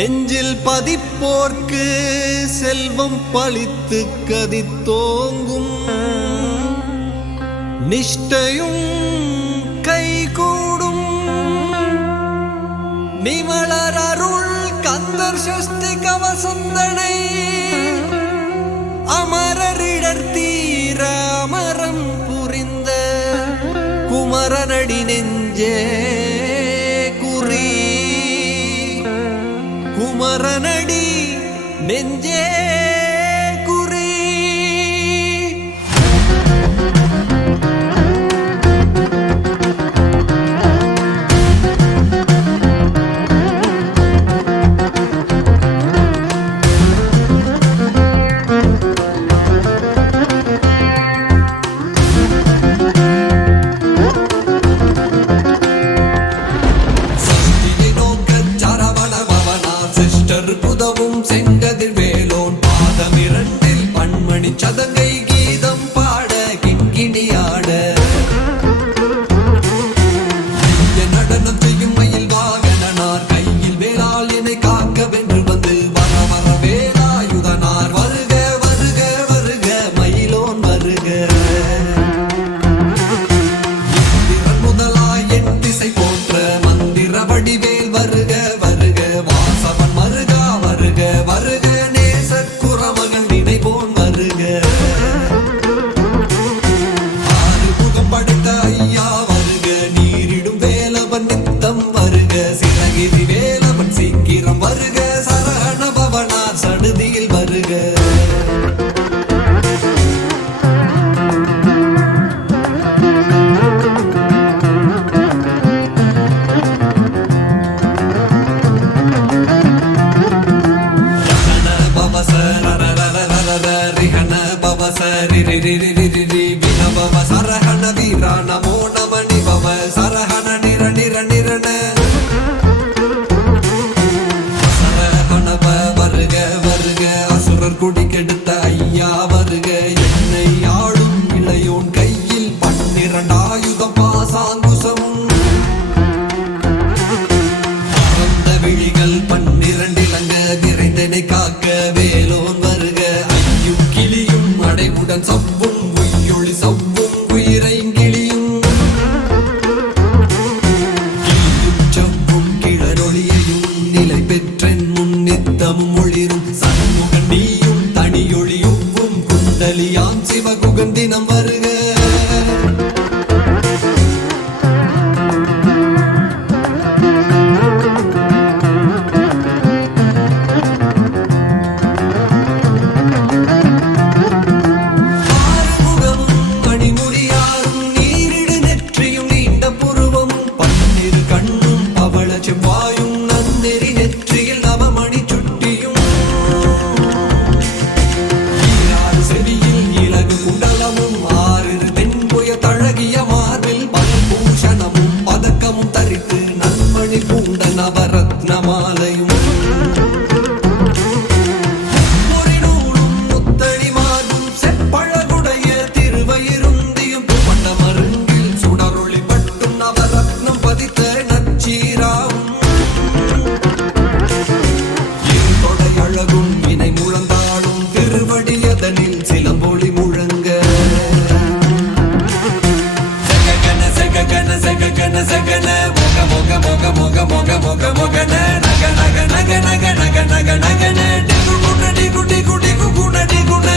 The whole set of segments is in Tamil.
நெஞ்சில் பதிப்போர்க்கு செல்வம் பழித்து கதித்தோங்கும் நிஷ்டையும் கைகூடும் நிமலர் அருள் கந்தர் சஷ்டி கவசந்தனை அமரரிடர் தீர அமரம் புரிந்த குமரனடி நெஞ்சே குறி குமரனடி நெஞ்சே குறி. செங்கதிர் வேலோன் பாதமிரண்டில் பன்மணி சதங்கை கீதம் பாட கிண்கிணியாட நடனம் செய்யும் மயில் வாகனார் கையில் வேளால் என்னை காக்க வென்று வந்து வர வர வேலாயுதனார் வருக வருக வருக மயிலோன் வருக முதலாய் என் திசை போன்ற மந்திர வடிவேல் வருக வருக வாசவன் மருக வருக நேசர் குறமகன் நினைவோன் வருக ஆறுமுகம் படைத்த ஐயா வருக நீரிடும் வேலவன் நித்தம் வருக சிறகிரி வேலவன் சீக்கிரம் வருக சரஹண பவனார் சடுதியில் வருக. சரஹண வீரா நமோ நம நிபவ சரஹண நிர நிர நிரண சரஹணப வருக வருக அசுரர் குடி கெடுத்த ஐயா வருக என்னை ஆளும் இளையோன் கையில் 12 ஆயுதம் பாசாங்குசமும் பரந்த விழிகள் 12 இலங்க நிறைந்தனை காக்க வேலோன் வருக ஐயும் கிளியும் அடைவுடன் சவ்வும் உய்யொளி சவ்வும் உயிரைங்கிளியும் கிளியும் சவ்வும் கிளரொளியையும் நிலை பெற்றென் முன் நித்தமும் ஒளிரும் சண்முகன் நீயும் தனியொளியுவும் குண்டலியாம் சிவகுகன் தினம் வருக. செவ்வாயும் நன்னெறி நெற்றியில் நவமணி சுட்டியும் ஈராறு செவியில் இலகு குண்டலமும் 6 தென்புய தழகிய மார்பில் பல்பூஷணமும் பதக்கமும் தரித்து நன்மணி பூண்ட நவரத்ன மாலையும் பொறிநூலும் முத்தணி மார்பும் செப்பழகுடைய திருவயிருந்தியும் பட்ட மருங்கில் சுடரொளி பட்டும் நவரத்னம் பதித்த நச்சீராவும் அழகும் இணை முழந்தாடும் திருவடியதனில் சிலம்பொழி முழங்க செககன செககன செககன செகன மொக மொக மொக மொக மொக மொக மொகன நக நக நக நக நக நக நகன டிகு குண டிகு டிகு டிகு குண டிகுண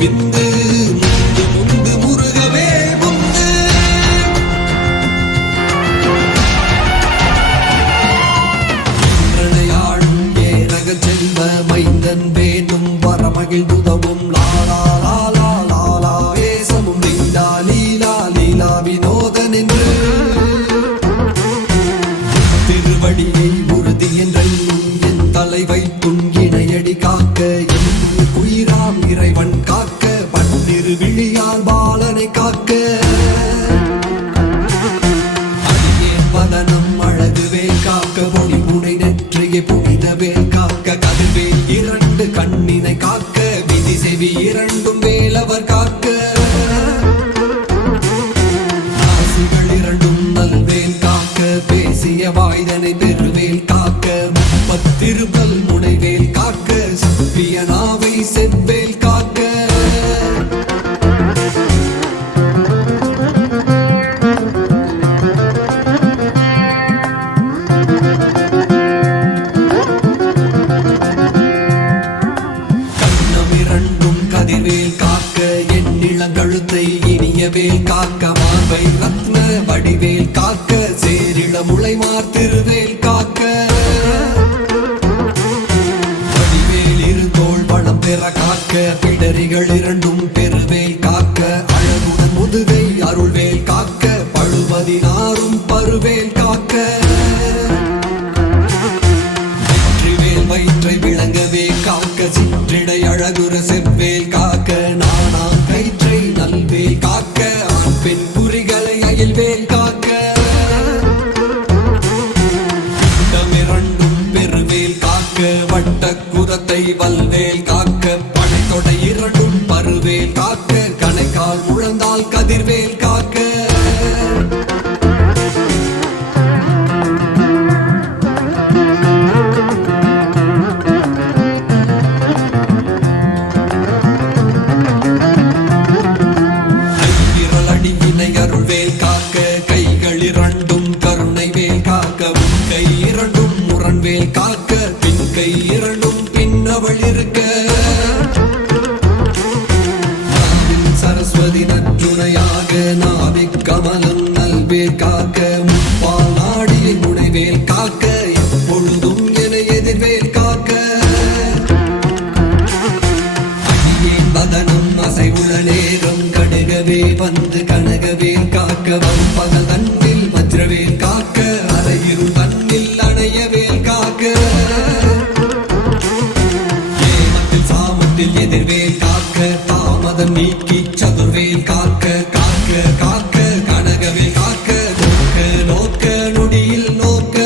விந்து முந்து முந்து முருகவே முந்து இன்றனையாளும் ஏரக செல்வ மைந்தன் வேணும் வரமகிழ் உதவும் லாலா லாலா லாலா வேசமும் லீலா லீலா லீலா வினோதன் என்று திருவடியை உறுதி என்றெல்லும் என் தலை வைத்தும் இணையடி காக்க என் குயிராம் இறைவன் காக்க 12 விழியால் பாலனை காக்க அடியேன் வதனம் அழகுவே காக்க பொடி புனை நெற்றிய இங்கே புனித வேல் காக்க கதிர்வேல் இரண்டு கண்ணினை காக்க விதி செவி இரண்டும் வேலவர் காக்க நாசிகள் இரண்டும் நல்வேல் காக்க பேசிய வாய்தனை பெருவேல் காக்க முப்பத்திருபல் முனைவேல் காக்க சப்பிய நாவை செவ்வேல் காக்க கதிர்வேல் காக்க என் இளங்கழுத்தை இனிய வேல் காக்க மார்பை ரத்ன வடிவேல் காக்க சேரிள முளைமார் திருவேல் காக்க வடிவேல் இருந்தோள் வளம் பெற காக்க பிடரிகள் இரண்டும் பெருவேல் காக்க அழகுடன் முதுகை அருள்வேல் காக்க பழுவதினாரும் பருவேல் காக்க வெற்றிவேல் வயிற்றை விளங்கவே காக்க சிற்றிடை அழகுற செவ்வேல் காக்க நானாம் கயிற்றை நல்வேல் காக்க ஆண் பெண் குறிகளை அயல்வேல் காக்க இரண்டும் பெருவேல் காக்க வட்ட குதத்தை வல்வேல் காக்க படைத்தொடை இரண்டும் பருவேல் காக்க கணைக்கால் முழந்தால் கதிர்வேல் காக்க அருள்வேல் காக்க கைகள் இரண்டும் கருணை வேல் காக்க கை இரண்டும் முரண்வேல் காக்க பின் கை இரண்டும் பின்னவள் இருக்க சரஸ்வதி நற்றுணையாக நாவிக் கமலம் நல்வேல் காக்க முப்பால் நாடியை முனைவேல் காக்க எப்பொழுதும் என எதிர்வேல் காக்க அடியேன் வதனம் அசைவுள்ள நேரம் கடுகவே வந்து கனகவேல் காக்க பகல் தன்னில் வஜ்ரவேல் காக்க அரையிரு தன்னில் அணையவேல் காக்க ஏமத்தில் சாமத்தில் எதிர்வேல் காக்க தாமதம் நீக்கி சதுர்வேல் காக்க காக்க காக்க கனகவேல் காக்க நோக்க நோக்க நொடியில் நோக்க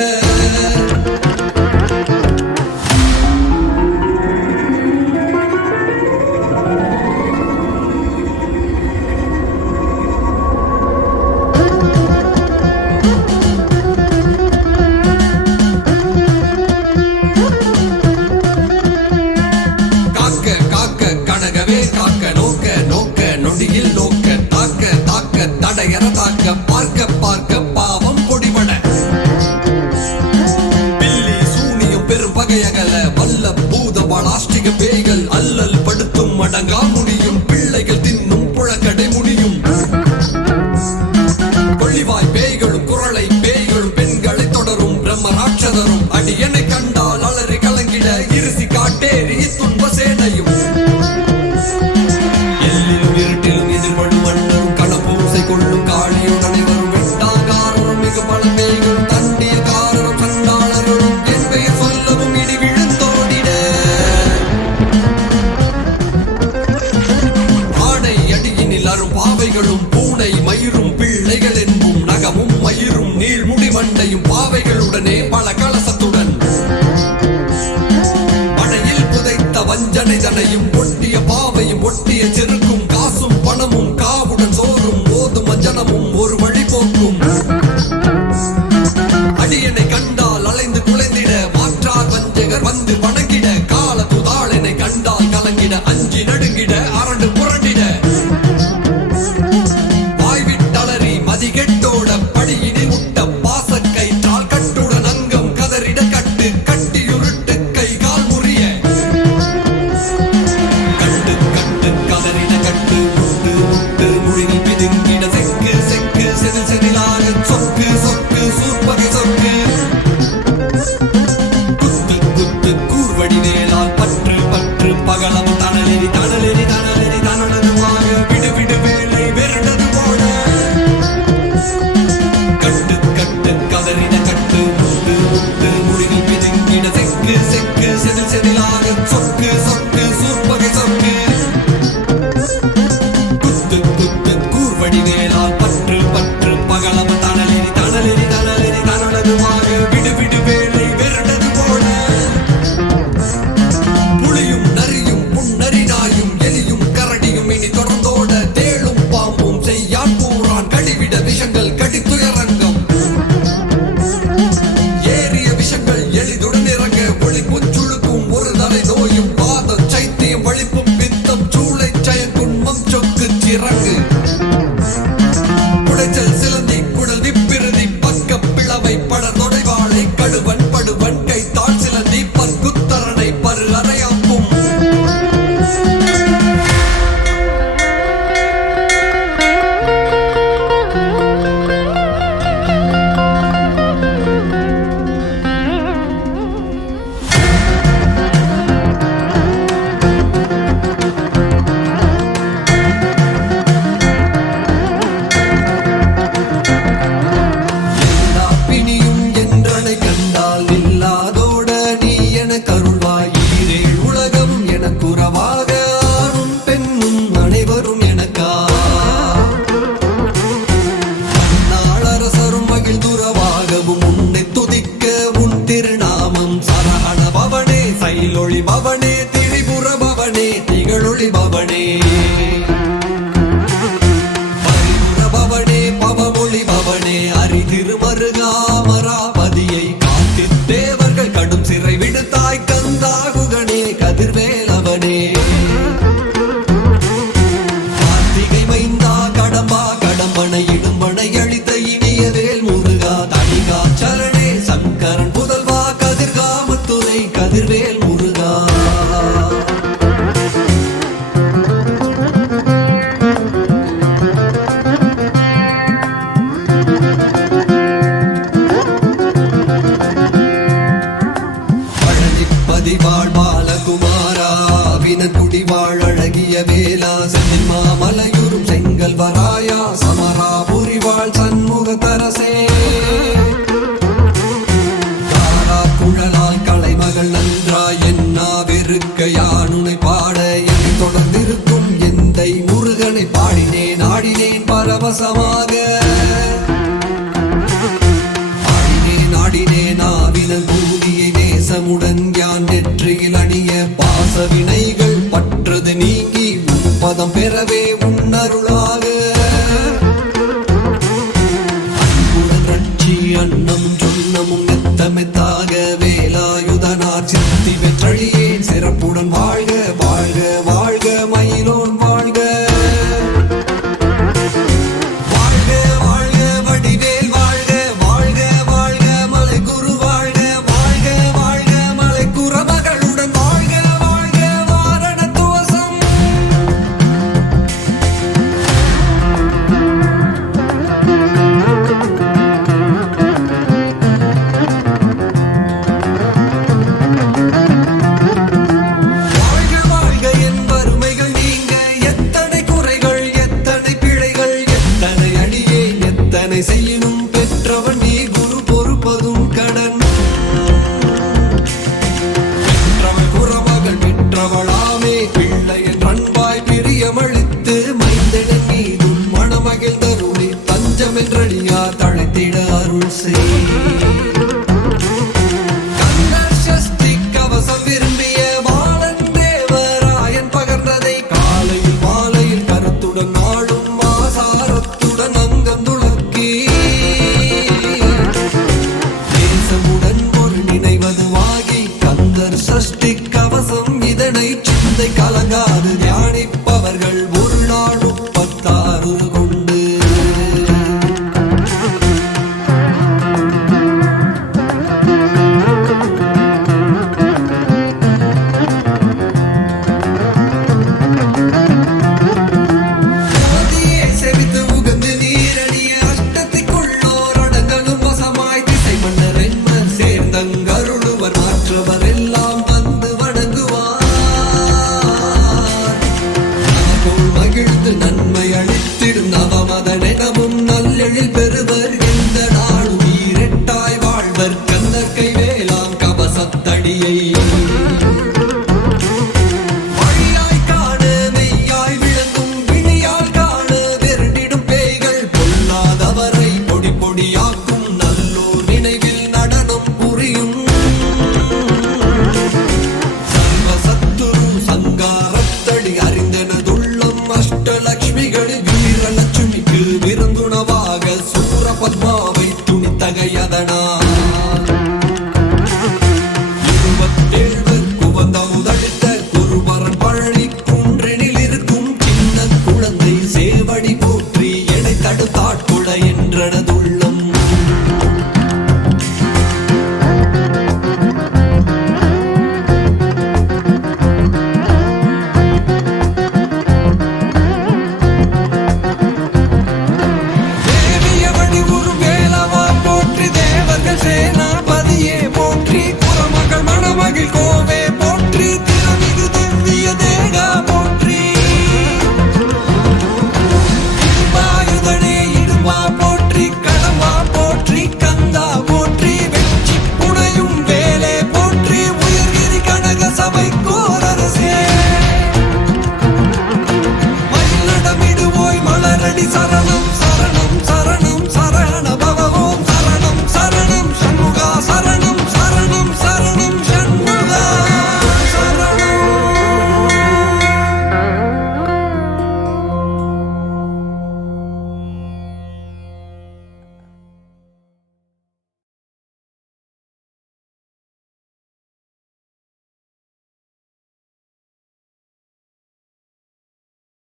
நொடியில் நோக்க தாக்க தாக்க தடையற தாக்க பார்க்க பார்க்க பாவம் பொடிபட பில்லி சூனியம் பெரும் பகையகல வல்ல பூத பலாஷ்டிக பேய்கள் அல்லல் படுத்தும் அடங்கா முடியும் பிள்ளைகள் தின்னும் புழக்கடை முடியும் கொள்ளிவாய் பேய்களும் குரலை பேய்களும் பெண்களை தொடரும் பிரம்ம ராட்சதரும் அடியனை கண்டால் அலறி கலங்கிட இருசி காட்டேறி துன்ப சேனையும் கொள்ளும் காளியும் அனைவரும் வெட்டாகாரரும் மிக பல பேய்களும் தண்டிய காரரும் சண்டாளரும் என் பெயர் சொல்லவும் இடி விழுந்தோடிட ஆடை அடியினில் அரும் பாவைகளும் பூனை மயிரும் பிள்ளைகள் என்பும் நகமும் மயிரும் நீள்முடி வண்டையும் பாவைகளுடனே பல கலசத்துடன் மழையில் புதைத்த வஞ்சனை தனையும் ஒட்டிய பாவையும் ஒட்டிய செருக்கும் காசும் பணமும் காவுடன் சோறும் ஓதும் அஞ்சனமும் ஒரு வழி போக்கும் அடியனை கண்டால் அலைந்து குலைந்திட மாற்றார் வஞ்சகர் வந்து வணங்கிட கால துதாளனை கண்டால் கலங்கிட அஞ்சி நடுங்கிட அரண்டு புரண்டிட வாய்விட்டளறி மதிகெட்டோட படியினில் முட்ட பாசக்கயிற்றால் கட்டுடன் அங்கம் கதறிட கட்டு கட்டியுருட்டு கை கால் முறிய கட்டு கட்டு கதறிட கட்டு முட்டு முட்டு மொழிகள் பிதுங்கிட செக்கு செக்கு நோயும் வாதம் சைத்தியம் வலிப்பும் பித்தம் சூளை செயல் குன்மம் சொக்கு சிறங்கு குடைச்சல் சிலந்தி குடல் விப்பிருதி பக்க பிளவை படர் தொடைவாளை கடுவன் படுவன் கைத்தாள் சிலந்தி பற்குத்தரனை பரு அறையாப்பும் ஒளி பவனே திரிபுர பவனே திகழொளி பவனே பரிபுர பவனே பவமொழி பவனே அரி திருமருகாமராபதியை காத்து தேவர்கள் கடும் சிறை விடுத்தாய் கந்தாகுகனே கதிர்வேலவனே கார்த்திகை மைந்தா கடம்பா கடம்பனை இடும்பனை அளித்த இனிய வேல் முருகா தடிகா சரணே சங்கரன் புதல்வா கதிர்காமத்துறை கதிர்வேல் பதிவாழ் பாலகுமாரா வினகுடிவாழ் அழகிய வேலா சென்மா மலையுறும் செங்கல் வராயா சமராபுரிவாழ் சண்முக தரசே தாரா குழலால் கலைமகள் நன்றாய் என்னாவிருக்க யானுனை பாட என்னை தொடர்ந்திருக்கும் எந்தை முருகனை பாடினேன் ஆடினேன் பரவசமாக நேசமுடன் யான் நெற்றியில் அணிய பாச வினைகள் பற்றது நீங்கி பதம் பெறவே உன்னருளாக அன்புடன் ரட்சி அன்னம் சொன்னமும் மெத்தமெத்தாக வேலாயுதனார் சித்தி வெற்றழியேன் சிறப்புடன் வாழ்க வாழ்க வாழ்க மயிலோன் வாழ்க செய்யினும் பெற்றவன் நீ குரு பொறுப்பதும் கடன் பெற்றவள் குறமகள் பெற்றவளாமே பிள்ளையின் அன்பாய் பிரியமளித்து மைந்தடன் மீதும் மணமகிழ்ந்தருளி தஞ்சம் என்றடியார் தழைத்திட அருள் செய் கந்தசஷ்டி கவசம் விரும்பிய பாலன் தேவராயன் பகர்ந்ததை காலையில் மாலையில் கருத்துடன் நாளும் ஆசாரத்துடன் அங்கந்துள்ள தேசமுடன் ஒரு நினைவதுவாகி கந்தர் சஷ்டி கவசம் இதனை சிந்தை கலங்காது